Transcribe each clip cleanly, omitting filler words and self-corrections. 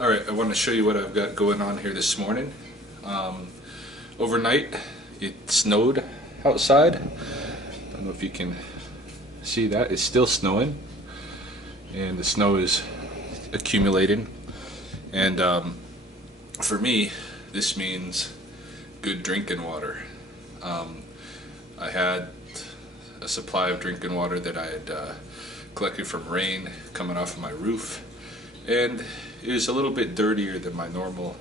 Alright, I want to show you what I've got going on here this morning. Overnight it snowed outside. I don't know if you can see that. It's still snowing and the snow is accumulating, and for me this means good drinking water. I had a supply of drinking water that I had collected from rain coming off of my roof, and it was a little bit dirtier than my normal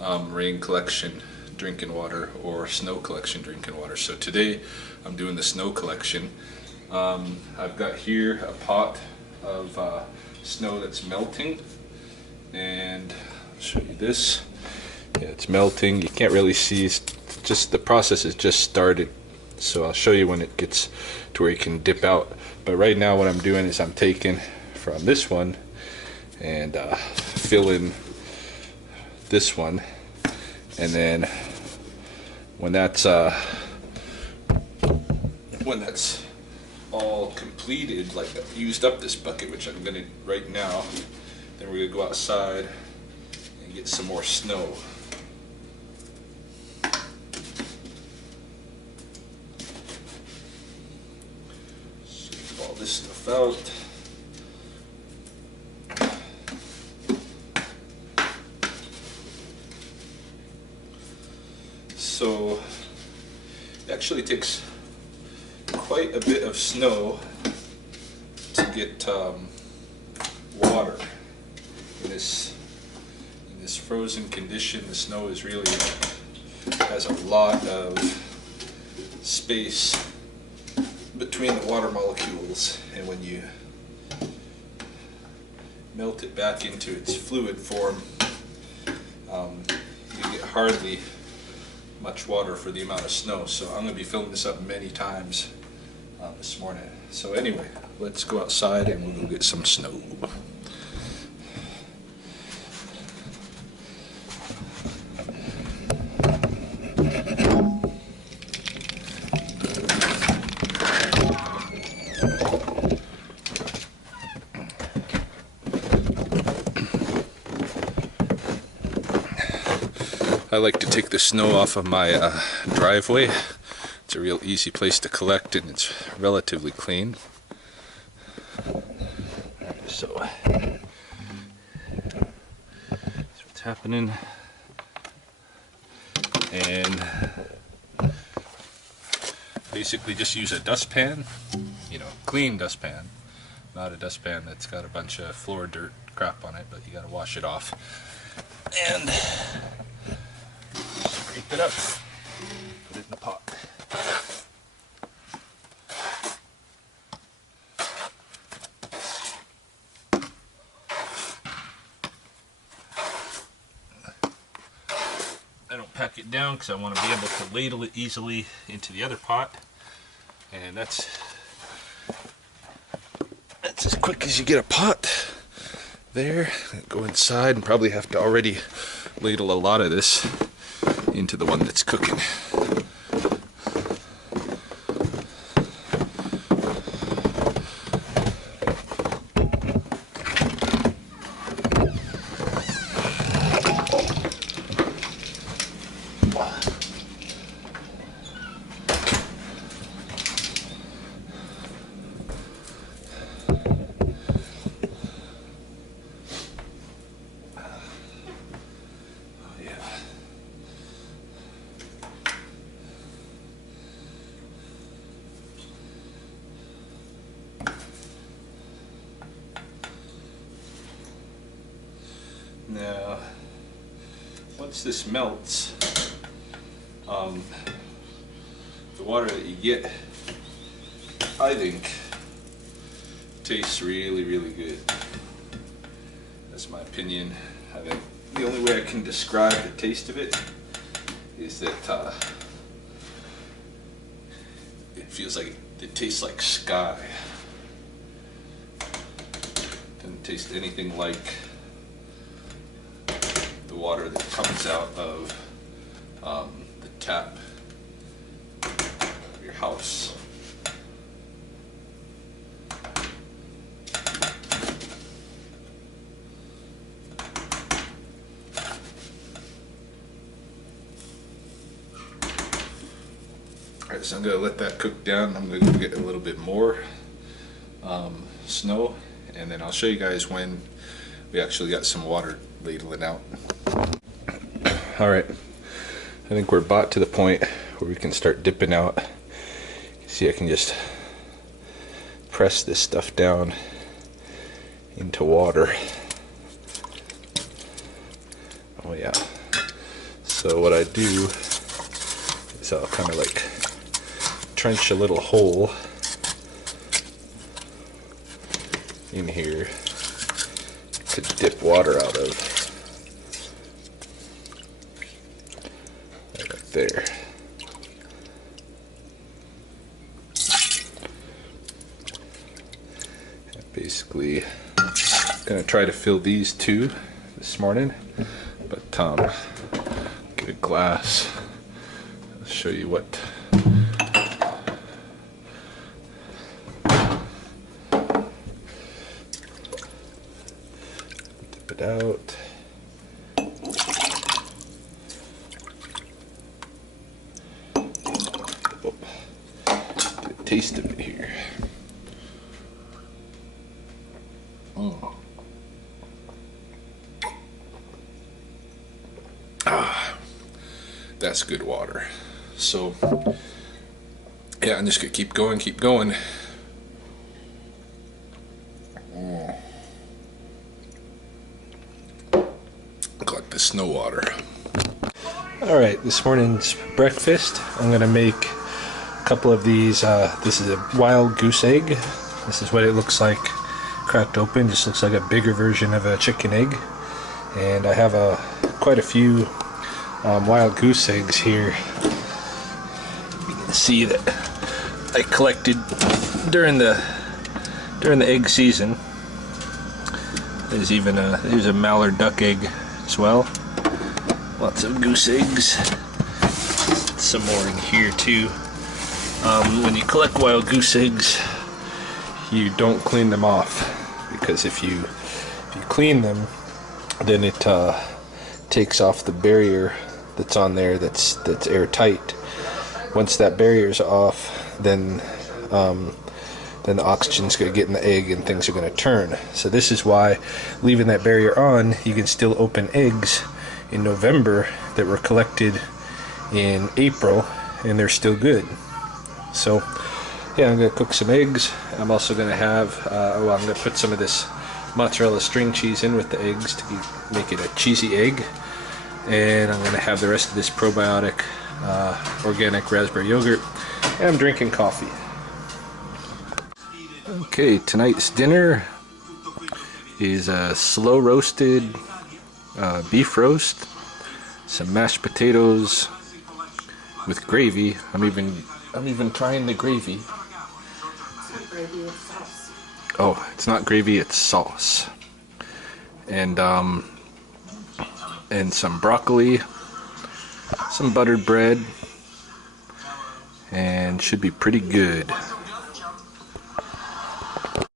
rain collection drinking water or snow collection drinking water. So today I'm doing the snow collection. I've got here a pot of snow that's melting, and I'll show you this. Yeah, it's melting. You can't really see, it's just the process has just started, so I'll show you when it gets to where you can dip out. But right now what I'm doing is I'm taking from this one and filling this one, and then when that's all completed, like I've used up this bucket, which I'm gonna right now, then we're gonna go outside and get some more snow. Sweep all this stuff out. So it actually takes quite a bit of snow to get water in this frozen condition. The snow is really has a lot of space between the water molecules, and when you melt it back into its fluid form, you get hardly much water for the amount of snow. So I'm going to be filling this up many times this morning. So anyway, let's go outside and we'll go get some snow. I like to take the snow off of my driveway. It's a real easy place to collect, and it's relatively clean. So that's what's happening. And basically just use a dustpan, clean dustpan, not a dustpan that's got a bunch of floor dirt crap on it, but you gotta wash it off. And scrape it up, put it in the pot. I don't pack it down because I want to be able to ladle it easily into the other pot, and that's as quick as you get a pot there. Go inside and probably have to already ladle a lot of this into the one that's cooking. Now, once this melts, the water that you get, I think, tastes really, really good. That's my opinion. I think the only way I can describe the taste of it is that it feels like it tastes like sky. Doesn't taste anything like the water that comes out of the tap of your house. So I'm gonna let that cook down. I'm gonna get a little bit more snow, and then I'll show you guys when we actually got some water ladling out. All right, I think we're about to the point where we can start dipping out. See, I can just press this stuff down into water. Oh yeah. So what I do is I'll kind of like trench a little hole in here to dip water out of. Right up there. Basically, gonna try to fill these two this morning, but get a glass. I'll show you what. Dip it out. Oh, get a taste of it here. That's good water. So yeah, I'm just gonna keep going, collect the snow water. All right, this morning's breakfast, I'm gonna make a couple of these. This is a wild goose egg. This is what it looks like cracked open. Just looks like a bigger version of a chicken egg. And I have quite a few wild goose eggs here. You can see that I collected during the egg season. There's even there's a mallard duck egg as well. Lots of goose eggs. Some more in here too. When you collect wild goose eggs, you don't clean them off, because if you clean them, then it takes off the barrier that's on there that's airtight. Once that barrier's off, then the oxygen's going to get in the egg and things are going to turn. So this is why, leaving that barrier on, you can still open eggs in November that were collected in April and they're still good. So yeah, I'm going to cook some eggs. I'm also going to have I'm going to put some of this mozzarella string cheese in with the eggs to make it a cheesy egg. And I'm going to have the rest of this probiotic organic raspberry yogurt, and I'm drinking coffee. Okay, tonight's dinner is a slow roasted beef roast, some mashed potatoes with gravy. I'm even trying the gravy. Oh, it's not gravy, it's sauce. And some broccoli, some buttered bread, and should be pretty good.